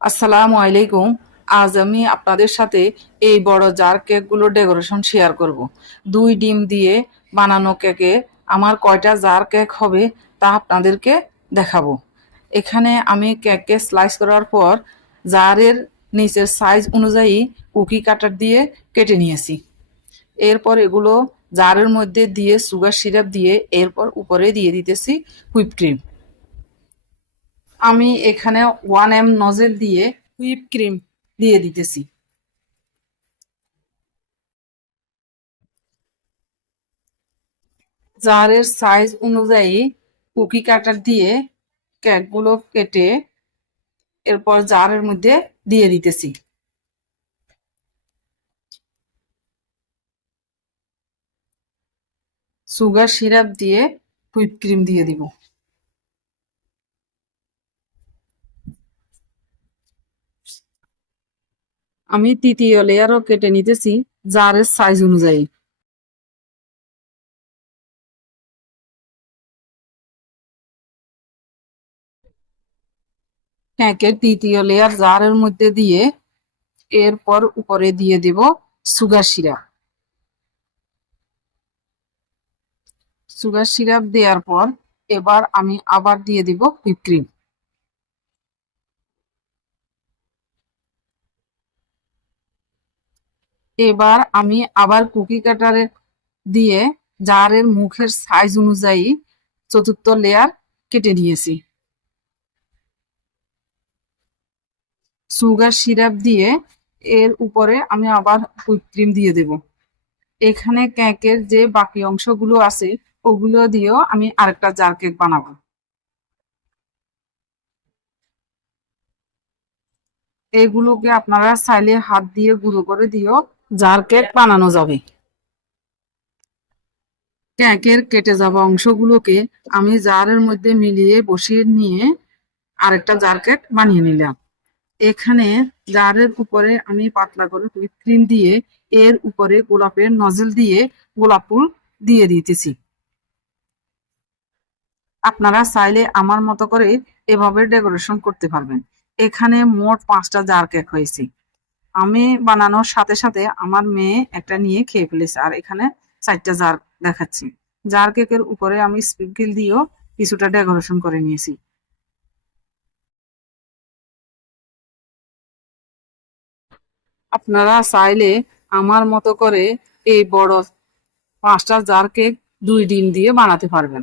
আসসালামু আলাইকুম। আজ আমি আপনাদের সাথে এই বড় জার কেকগুলোর ডেকোরেশন শেয়ার করব। 2 ডিম দিয়ে বানানো কেকে আমার কয়টা জার কেক হবে তা আপনাদেরকে দেখাবো। এখানে আমি কেককে স্লাইস করার পর জারের নিচের সাইজ অনুযায়ী কুকি কাটার দিয়ে কেটে নিয়েছি। এরপর এগুলো জারের মধ্যে দিয়ে সুগার সিরাপ দিয়ে এরপর উপরে দিয়ে দিতেছি হুইপ ক্রিম। আমি এখানে 1 এম নজেল দিয়ে হুইপ ক্রিম দিয়ে দিতেছি। জারের সাইজ অনুযায়ী কুকি কাটার দিয়ে কেকগুলো কেটে এরপর জারের মধ্যে দিয়ে দিতেছি। সুগার সিরাপ দিয়ে হুইপ ক্রিম দিয়ে দিব। আমি তৃতীয় লেয়ারও কেটে নিতেছি জারের সাইজ অনুযায়ী। কেকের তৃতীয় লেয়ার জারের মধ্যে দিয়ে এরপর উপরে দিয়ে দিব সুগার সিরাপ। সুগার সিরাপ দেওয়ার পর এবার আমি আবার দিয়ে দিব হুইপ ক্রিম। এবার আমি আবার কুকি কাটারে দিয়ে জারের মুখের সাইজ অনুযায়ী চতুর্থ লেয়ার কেটে নিয়েছি। সুগার সিরাপ দিয়ে এর উপরে আমি আবার হুইপ ক্রিম দিয়ে দেব। এখানে কেকের যে বাকি অংশগুলো আছে ওগুলো দিয়েও আমি আরেকটা জার কেক বানাবো। এগুলোকে আপনারা চাইলে হাত দিয়ে গুঁড়ো করে দিয়েও জার কেক বানানো যাবে। কেকের কেটে যাওয়া অংশগুলোকে আমি জারের মধ্যে মিলিয়ে বসিয়ে নিয়ে আরেকটা জার কেক বানিয়ে নিলাম। এখানে জারের উপরে আমি পাতলা করে হুইপ ক্রিম দিয়ে এর উপরে গোলাপের নজল দিয়ে গোলাপ ফুল দিয়ে দিতেছি। আপনারা চাইলে আমার মতো করে এভাবে ডেকোরেশন করতে পারবেন। এখানে মোট 5টা জার কেক হয়েছে। আমি বানানোর সাথে সাথে আমার মেয়ে একটা নিয়ে খেয়ে ফেলেছে, আর এখানে 4টা জার দেখাচ্ছি। জার কেকের উপরে আমি স্প্রিঙ্কেল দিয়েও কিছুটা ডেকোরেশন করে নিয়েছি। আপনারা চাইলে আমার মতো করে এই বড় 5টা জার কেক 2 ডিম দিয়ে বানাতে পারবেন।